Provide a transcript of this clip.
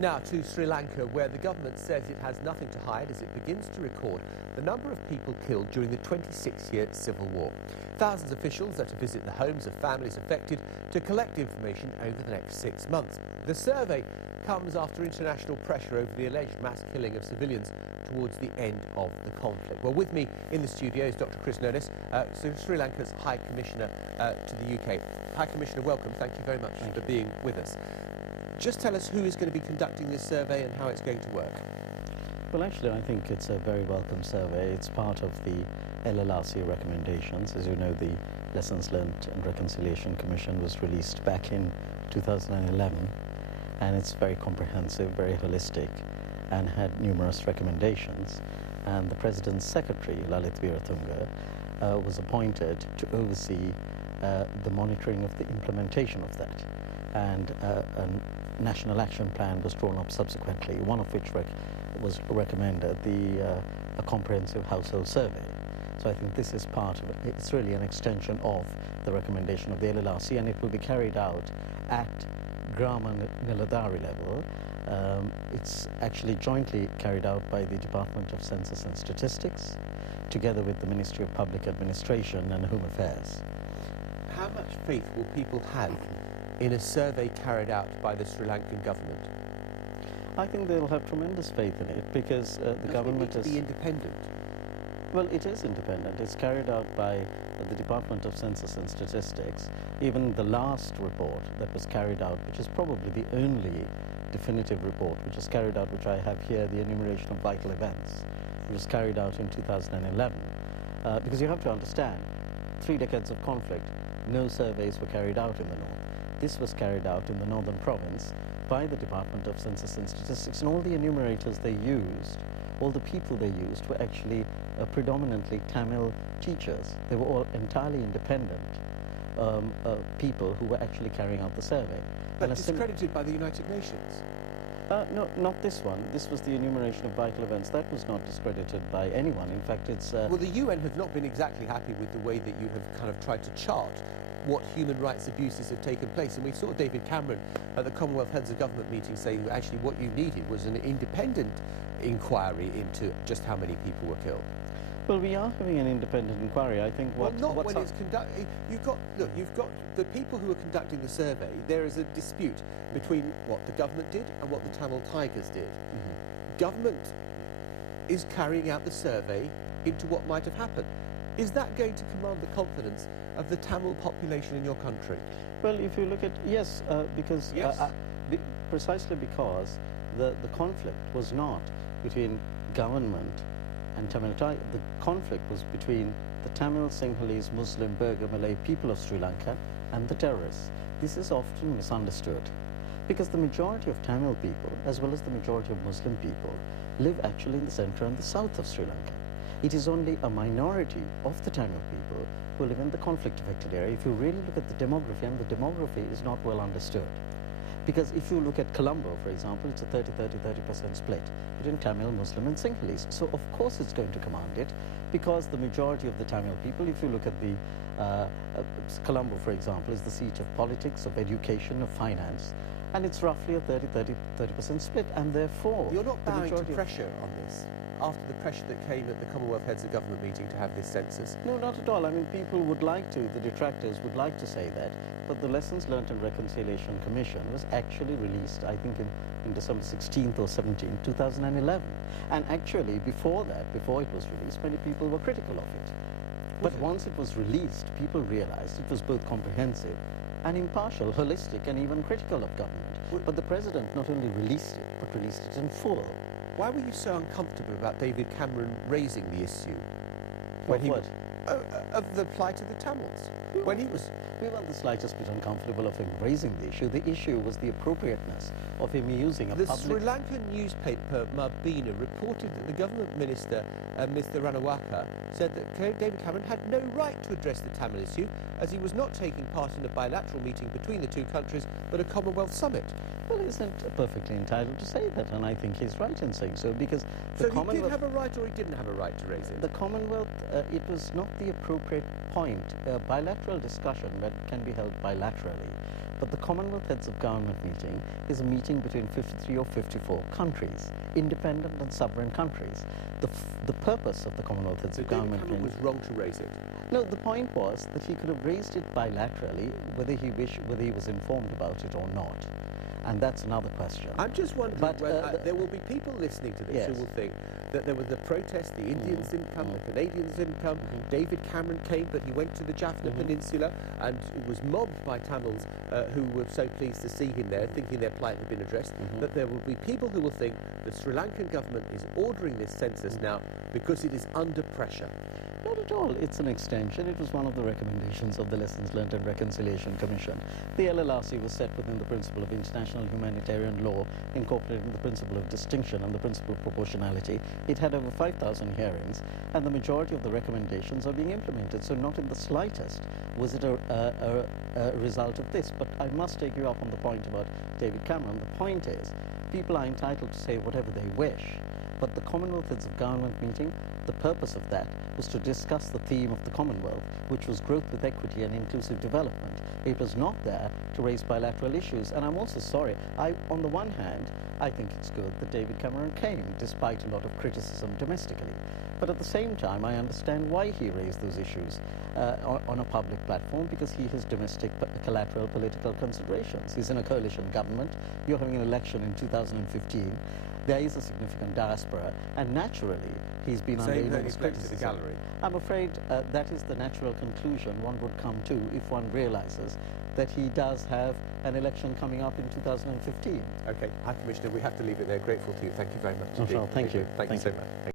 Now to Sri Lanka, where the government says it has nothing to hide as it begins to record the number of people killed during the 26-year civil war. Thousands of officials are to visit the homes of families affected to collect information over the next 6 months. The survey comes after international pressure over the alleged mass killing of civilians towards the end of the conflict. Well, with me in the studio is Dr. Nonis, Sri Lanka's High Commissioner to the UK. High Commissioner, welcome. Thank you very much for being with us. Just tell us who is going to be conducting this survey and how it's going to work. Well, actually, I think it's a very welcome survey. It's part of the LLRC recommendations. As you know, the Lessons Learned and Reconciliation Commission was released back in 2011, and it's very comprehensive, very holistic, and had numerous recommendations. And the President's Secretary, Lalit Veeratunga, was appointed to oversee the monitoring of the implementation of that. And a national action plan was drawn up subsequently, one of which was recommended, a comprehensive household survey. So I think this is part of it. It's really an extension of the recommendation of the LLRC, and it will be carried out at Grama Niladhari level. It's actually jointly carried out by the Department of Census and Statistics, together with the Ministry of Public Administration and Home Affairs. How much faith will people have in a survey carried out by the Sri Lankan government? I think they'll have tremendous faith in it because the government is... be independent? Well, it is independent. It's carried out by the Department of Census and Statistics. Even the last report that was carried out, which is probably the only definitive report which was carried out, which I have here, the enumeration of vital events, which was carried out in 2011. Because you have to understand, 3 decades of conflict, no surveys were carried out in the north. This was carried out in the northern province by the Department of Census and Statistics, and all the enumerators they used, all the people they used were actually predominantly Tamil teachers. They were all entirely independent people who were actually carrying out the survey. But discredited by the United Nations? No, not this one. This was the enumeration of vital events. That was not discredited by anyone. In fact, it's... Well, the UN have not been exactly happy with the way that you have kind of tried to chart what human rights abuses have taken place. And we saw David Cameron at the Commonwealth Heads of Government meeting saying that actually what you needed was an independent inquiry into just how many people were killed. Well, we are having an independent inquiry. I think well, not when it's conducted. You've got the people who are conducting the survey. There is a dispute between what the government did and what the Tamil Tigers did. Government is carrying out the survey into what might have happened. Is that going to command the confidence of the Tamil population in your country? Well, if you look at, yes, because yes. Precisely because the conflict was not between government and Tamil Tigers. The conflict was between the Tamil, Sinhalese, Muslim, Burgher, Malay people of Sri Lanka and the terrorists. This is often misunderstood because the majority of Tamil people, as well as the majority of Muslim people, live actually in the center and the south of Sri Lanka. It is only a minority of the Tamil people who live in the conflict-affected area. If you really look at the demography, and the demography is not well understood. Because if you look at Colombo, for example, it's a 30% split between Tamil, Muslim and Sinhalese. So of course it's going to command it, because the majority of the Tamil people, if you look at the Colombo, for example, is the seat of politics, of education, of finance, and it's roughly a 30% split, and therefore... You're not bowing to pressure on this, after the pressure that came at the Commonwealth Heads of Government meeting to have this census? No, not at all. I mean, people would like to, the detractors would like to say that, but the Lessons Learned and Reconciliation Commission was actually released, I think, in December 16th or 17th, 2011. And actually, before that, before it was released, many people were critical of it. But once it was released, people realized it was both comprehensive and impartial, holistic, and even critical of government. But the President not only released it, but released it in full. Why were you so uncomfortable about David Cameron raising the issue? When he of the plight of the Tamils. When he was... We weren't the slightest bit uncomfortable of him raising the issue. The issue was the appropriateness of him using a public... The Sri Lankan newspaper Marbina reported that the government minister, Mr. Ranawaka, said that David Cameron had no right to address the Tamil issue, as he was not taking part in a bilateral meeting between the two countries, but a Commonwealth summit. Well, he isn't perfectly entitled to say that, and I think he's right in saying so, because the Commonwealth... So he did have a right, or he didn't have a right to raise it? The Commonwealth, it was not the appropriate point. A bilateral discussion that can be held bilaterally. But the Commonwealth Heads of Government meeting is a meeting between 53 or 54 countries, independent and sovereign countries. The purpose of the Commonwealth Heads of Government David Cameron was wrong to raise it. No, the point was that he could have raised it bilaterally, whether he was informed about it or not. And that's another question. I'm just wondering, there will be people listening to this yes. who will think that there was a protest, the Indians didn't come, the Canadians didn't come, David Cameron came, but he went to the Jaffna Peninsula and was mobbed by Tamils who were so pleased to see him there, thinking their plight had been addressed, that there will be people who will think the Sri Lankan government is ordering this census now because it is under pressure. Not at all. It's an extension. It was one of the recommendations of the Lessons Learned and Reconciliation Commission. The LLRC was set within the principle of international humanitarian law, incorporating the principle of distinction and the principle of proportionality. It had over 5,000 hearings, and the majority of the recommendations are being implemented. So not in the slightest was it a result of this. But I must take you up on the point about David Cameron. The point is, people are entitled to say whatever they wish. But the Commonwealth Heads of Government meeting, the purpose of that was to discuss the theme of the Commonwealth, which was growth with equity and inclusive development. It was not there to raise bilateral issues. And I'm also sorry, on the one hand, I think it's good that David Cameron came, despite a lot of criticism domestically. But at the same time, I understand why he raised those issues on a public platform, because he has domestic collateral political considerations. He's in a coalition government. You're having an election in 2015. There is a significant diaspora, and naturally, he's been under enormous criticism. I'm afraid that is the natural conclusion one would come to if one realizes that he does have an election coming up in 2015. Okay, High Commissioner, we have to leave it there. Grateful to you. Thank you very much. Thank you. Thank you so much.